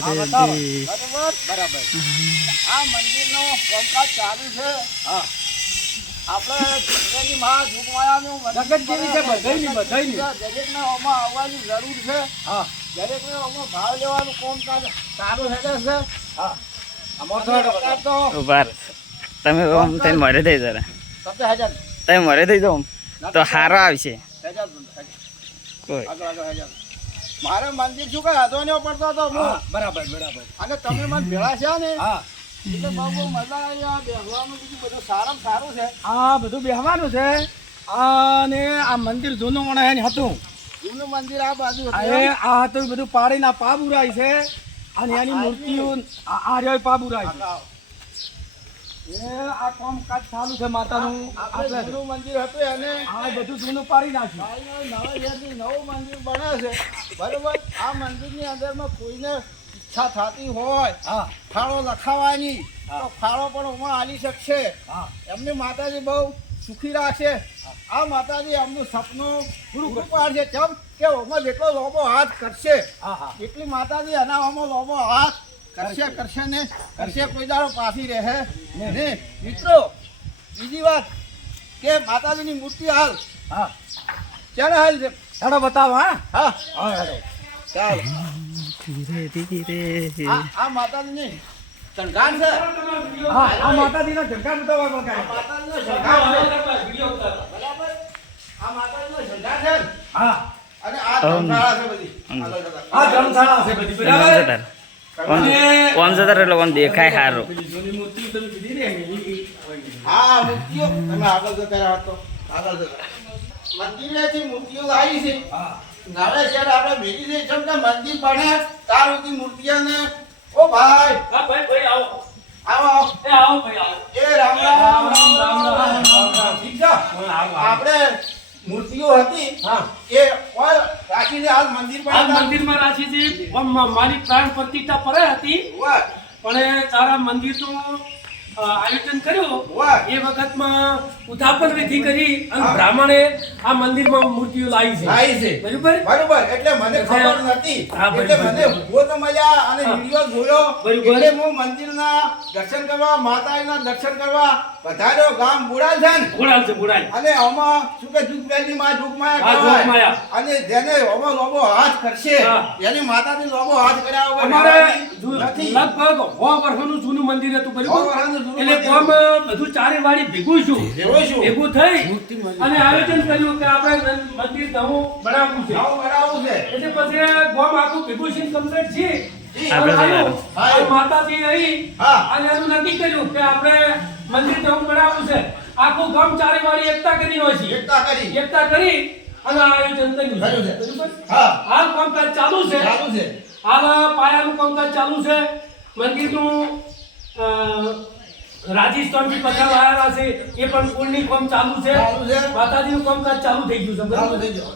બરાબર બરાબર. આ મંદિરનો કામકાજ ચાલુ છે. હા. આપણે જગતની માં જોગમાયાનું જગત જેવી છે? બધાયની, બધાયની. દરેકને આમાં આવવાની જરૂર છે. હા. દરેકને ભાવ લેવાનું કામકાજ સારું હેડે છે. હા. તમે આમ થઈને મરે થઈ જરા. તમે મરે થઈ જાઓ તો સારો આવશે. કોઈ આગળ આગળ હજાર. મારે મંદિર શું કઈ હતો ને પડતો હતો હું. બરાબર બરાબર. અને તમે મને ભેળા છે ને? હા. એટલે બહુ બહુ મજા આવી આ બીજું બધું. સારામાં સારું છે. આ બધું બેહવાનું છે. અને આ મંદિર જૂનું એની હતું. જૂનું મંદિર આ બાજુ હતું આ હતું બધું પાડીના પા બુરાય છે. અને એની મૂર્તિઓ આ રહ્યો પાબુરાય છે. આ કામ કાજ ચાલુ છે માતાનું. આપણે જૂનું મંદિર હતું એને આ બધું જૂનું પાડી નાખ્યું. નવા મંદિર બને છે. બરોબર આ મંદિરની અંદરમાં કોઈને ઈચ્છા થતી હોય હા. ફાળો લખાવાની. તો ફાળો પણ ઉમાં આલી શકશે. હા. એમની માતાજી બહુ સુખી રાખશે આ માતાજી એમનું સપનું પૂરું પાડશે કેમ કે ઓમાં જેટલો લોબો હાથ કરશે એટલી માતાજી એના ઓમાં લોબો હાથ કરશે કરશે. ને કરશે. કોઈ દાડો પાછી રહે. ને. મિત્રો બીજી વાત કે માતાજીની મૂર્તિ હાલ. હા. ક્યારે હાલ છે. હેડો બતાવો હા. હા. હા હેડો ચાલો. ધીરે ધીરે આ માતાજીની શણગાર છે. હા આ માતાજીના ઝંકાર બતાવવા પણ કાંઈ. માતાજીનો શણગાર બરાબર? આ માતાજીનો શણગાર છે. હા. અને આ ધર્મશાળા છે બધી. આ ધર્મશાળા છે બધી. બરાબર? ઓમ જતા એટલે ઓમ દેખાય સારું હા મૂર્તિઓ કે મંદિર બને તાર સુધી ભાઈ. હા ભાઈ ભાઈ આવો. આવો એ રામ રામ રામ રામ રામ આપણે મૂર્તિઓ હતી. હા. એ રાખીને હાલ મંદિર આ મંદિરમાં રાખી છે. મારી પ્રાણ પ્રતિષ્ઠા પરે હતી. પણ તારા મંદિરનું આયોજન કર્યું. એ વખતમાં ઉથાપન વિધિ કરી અને બ્રાહ્મણે આ મંદિરમાં મૂર્તિઓ લાવી છે. લાવી છે. બરોબર? બરોબર. એટલે મને ખબર નથી. એટલે મને બહુ તો મળ્યા અને. વીડિયો જોયો. બરોબર. એટલે હું મંદિરના દર્શન કરવા માતાજીના દર્શન કરવા વધારે ગામ બુડાલ છે ને? બોડાલ છે બુડાલ. અને આમાં શું કે પહેલી માં જુગ હા, માયા જોગમાયા. અને જેને આમાં લોબો હાથ કરશે. એની માતાજી લોબો હાથ કર્યા વગર અમારે લગભગ હો વર્ષનું જૂનું મંદિર હતું બરોબર? એટલે કોમ બધું ચારે વાળી ભેગું છું. ભેગું થઈ અને આયોજન કર્યું કે આપણે મંદિર નવું બનાવવું છે. નવું બનાવવું છે. એટલે પછી ગોમ આખું ભેગું છે કમ્પ્લીટ છે માતાજી અહીં અને એનું નક્કી કર્યું કે આપણે મંદિર નવું બનાવવું છે. આખું ગામ ચારે વાળી એકતા કરી હોય છે. એકતા કરી. એકતા કરી અને આયોજન કર્યું છે. હા. હાલ કામકાજ ચાલુ છે. ચાલુ છે. હાલ પાયાનું કામકાજ ચાલુ છે. મંદિરનું અ, રાજસ્થાનથી પથાર આવેલા છે. એ પણ પુલની કામ ચાલુ છે. માતાજી નું માતાજીનું કામકાજ ચાલુ થઈ ગયું છે. ચાલુ બરાબર થઈ જાઓ